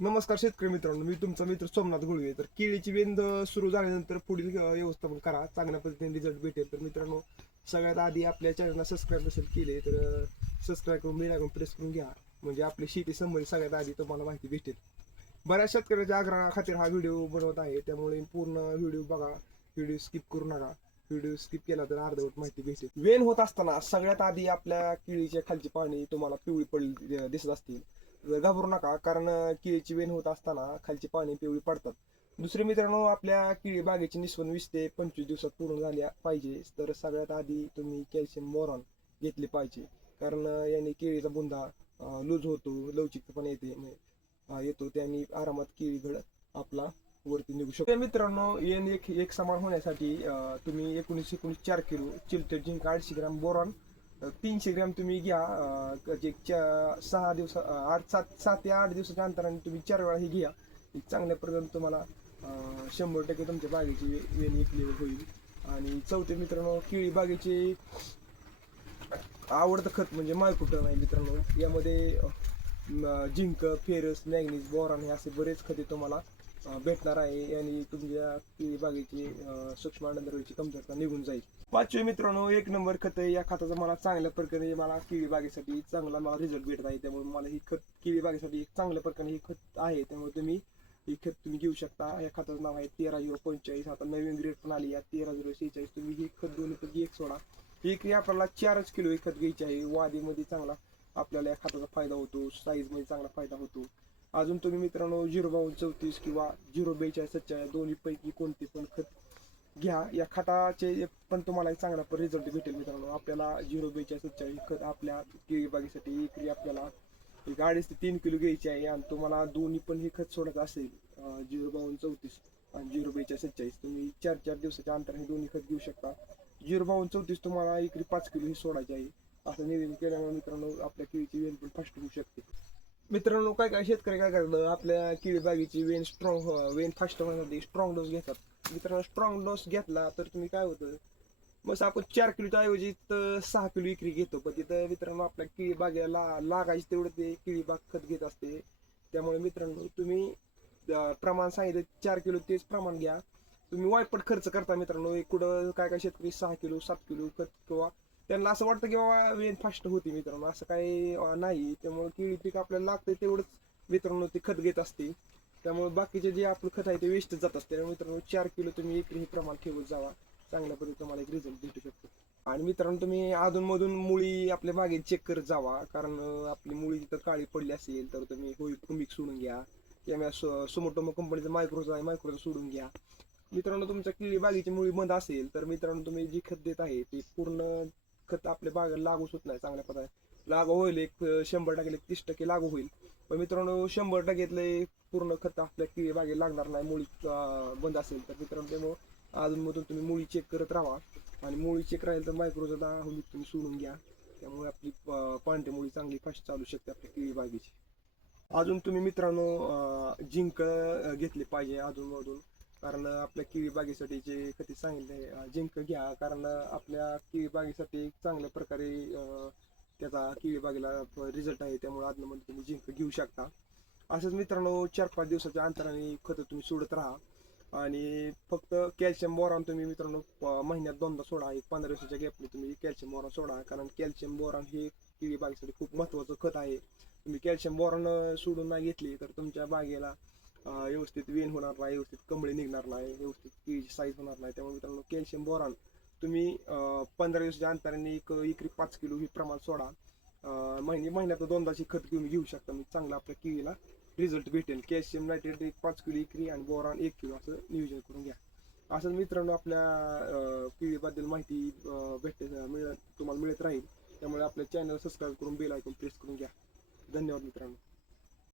नमस्कार शेतकरी मित्रांनो, मी तुमचा मित्र सोमनाथ गुळवे. तर केळीची वेंद सुरू झाल्यानंतर पुढील व्यवस्थापन करा, चांगल्या पद्धतीने रिझल्ट भेटेल. तर मित्रांनो, सगळ्यात आधी आपल्या चॅनलला सबस्क्राईब नसेल केले तर सबस्क्राईब करून बेल आयकॉन प्रेस करून घ्या, म्हणजे आपली शेती संबंधित सगळ्यात आधी तुम्हाला माहिती भेटेल. बऱ्याच शेतकऱ्याच्या आग्रहाखातीर हा व्हिडिओ बनवत आहे, त्यामुळे पूर्ण व्हिडिओ बघा, व्हिडिओ स्किप करू नका. व्हिडिओ स्किप केला तर अर्धवट माहिती भेटेल. वेन होत असताना सगळ्यात आधी आपल्या केळीच्या खालची पाणी तुम्हाला पिवळी पडली दिसत असतील तर घाबरू नका, कारण केळीची वेन होत असताना खालची पाणी पिवळी पडतात. दुसरे मित्रांनो, आपल्या केळी बागेची निस्वन 20 ते 25 दिवसात पूर्ण झाल्या पाहिजे. तर सगळ्यात आधी तुम्ही कॅल्शियम बोरॉन घेतले पाहिजे, कारण याने केळीचा बुंदा लूज होतो, लवचिकपणा येतो, त्याने आरामात केळी घड आपला वरती निघू शकतो. मित्रांनो, एन एक समान होण्यासाठी तुम्ही 19 4 किलो चिलटेड झिंक, 800 ग्राम बोरॉन, 300 ग्रॅम तुम्ही घ्या. 6 दिवस 7 ते 8 दिवसाच्या अंतराने तुम्ही 4 वेळा हे घ्या. चांगल्या प्रकारे तुम्हाला 100% तुमच्या बागेची वेन विकली होईल. आणि चौथे मित्रांनो, केळी बागेची आवडतं खत म्हणजे मायक्रोटन आहे मित्रांनो. यामध्ये झिंक, फेरस, मॅग्नीज, बोरॉन हे असे बरेच खते तुम्हाला भेटणार आहे, आणि तुमच्या केळी बागेची सूक्ष्म अन्नद्रव्याची कमतरता निघून जाईल. पाचवे मित्रांनो, 1 नंबर खत आहे. या खताचा मला चांगल्या प्रकारे केळी बागेसाठी चांगला रिझल्ट भेटत आहे, त्यामुळे मला ही खत केळी बागेसाठी चांगल्या प्रकारे ही खत आहे, त्यामुळे तुम्ही ही खत तुम्ही घेऊ शकता. या खताचं नाव आहे 13-0-45. आता नवीन ग्रेड पण आली आहे 13-0-46. तुम्ही ही खत दोन्हीपैकी एक सोडा. एकरी आपल्याला 4 किलो खत घ्यायची आहे. वाढीमध्ये चांगला आपल्याला या खताचा फायदा होतो, साईज मध्ये चांगला फायदा होतो. अजून तुम्ही मित्रांनो 0-32-34 किंवा 0-42-47 दोन्हीपैकी कोणते पण खत घ्या. या खताचे पण तुम्हाला एक चांगला रिझल्ट भेटेल मित्रांनो. आपल्याला 0-42-47 खत आपल्या केळी बागेसाठी एकरी आपल्याला 2.5 ते 3 किलो घ्यायची आहे, आणि तुम्हाला दोन्ही पण हे खत सोडायचं असेल 0-32-34 आणि 0-42-47, तुम्ही 4 दिवसाच्या अंतराने दोन्ही खत घेऊ शकता. 0-32-34 तुम्हाला एकरी 5 किलो ही सोडायची आहे. असं नियोजन केल्यामुळे मित्रांनो, आपल्या केळीची वेन पण फास्ट होऊ शकते. मित्रांनो, काय शेतकरी काय करतात, आपल्या केळी बागेची वेन फास्ट होण्यासाठी स्ट्रॉंग डोस घेतात. मित्रांनो, स्ट्रॉंग डोस घेतला तर तुम्ही काय होतं, मग आपण 4 किलोच्या ऐवजी 6 किलो इकरी घेतो, पण तिथं मित्रांनो आपल्या केळी बागेला लागायचे तेवढं ते केळी बाग खत घेत असते. त्यामुळे मित्रांनो, तुम्ही प्रमाण सांगितलं 4 किलो तेच प्रमाण घ्या. तुम्ही वायपट खर्च करता मित्रांनो. कुठं काय शेतकरी 6 किलो 7 किलो खत, किंवा त्यांना असं वाटतं की बाबा वेन फास्ट होती. मित्रांनो, असं काही नाही. त्यामुळे केळी पीक आपल्याला लागतंय तेवढंच मित्रांनो ते खत घेत असते. त्यामुळे बाकीचे जे आपलं खत आहे ते वेस्ट जात असते. त्यामुळे मित्रांनो 4 किलो तुम्ही एकरी हे प्रमाण ठेवत जावा, चांगल्या पद्धतीने तुम्हाला एक रिझल्ट भेटू शकतो. आणि मित्रांनो, तुम्ही अधूनमधून मुळी आपल्या बागेत चेक करत जावा, कारण आपली मुळी तिथं काळी पडली असेल तर तुम्ही हुमिक सोडून घ्या, किंवा सुमोटोमो कंपनीचं मायक्रोचा सोडून घ्या. मित्रांनो, तुमच्या केळी बागेची मुळी बंद असेल तर मित्रांनो, तुम्ही जी खत देत आहे ते पूर्ण खत आपल्या बागेला लागूच होत नाही. चांगल्या पद्धतीने लागू होईल, एक 100% 30% लागू होईल. पण मित्रांनो, 100%तले पूर्ण खत आपल्या केळी बागेला लागणार नाही मुळी बंद असेल तर. मित्रांनो, त्यामुळे अधूनमधून तुम्ही मुळी चेक करत राहा, आणि मुळी चेक राहील तर मायक्रोचा 10 हुमिक तुम्ही सोडून घ्या. त्यामुळे आपली पांढरी मुळी चांगली फास्ट चालू शकते आपल्या केळी बागेची. अजून तुम्ही मित्रांनो झिंक घेतले पाहिजे अधूनमधून, कारण आपल्या केळी बागेसाठी जे खते सांगितले झिंक घ्या, कारण आपल्या केळी बागेसाठी चांगल्या प्रकारे त्याचा केळी बागेला रिझल्ट आहे. त्यामुळे अधूनमधून तुम्ही झिंक घेऊ शकता. असंच मित्रांनो, 4-5 दिवसाच्या अंतराने खतं तुम्ही सोडत राहा. आणि फक्त कॅल्शियम बोरॉन तुम्ही मित्रांनो महिन्यात 2दा सोडा. एक 15 दिवसाच्या गॅपने तुम्ही कॅल्शियम बोरॉन सोडा, कारण कॅल्शियम बोरॉन हे केळी बागेसाठी खूप महत्त्वाचं खत आहे. तुम्ही कॅल्शियम बोरॉन सोडून नाही घेतली तर तुमच्या बागेला व्यवस्थित वेन होणार नाही, व्यवस्थित कमळी निघणार नाही, व्यवस्थित केळीची साईज होणार नाही. त्यामुळे मित्रांनो, कॅल्शियम बोरॉन तुम्ही 15 दिवसाच्या अंतराने एकरी 5 किलो हे प्रमाण सोडा. महिन्यात 2दाची खत घेऊन घेऊ शकता. मी चांगला आपल्या केळीला रिझल्ट भेटेल. कॅल्शियम नायट्रेट 5 किलो एकरी आणि बोरॉन 1 किलो असं नियोजन करून घ्या. असं मित्रांनो, आपल्या केळीबद्दल माहिती तुम्हाला मिळत राहील. त्यामुळे आपल्या चॅनल सबस्क्राईब करून बेल आयकॉन प्रेस करून घ्या. धन्यवाद मित्रांनो.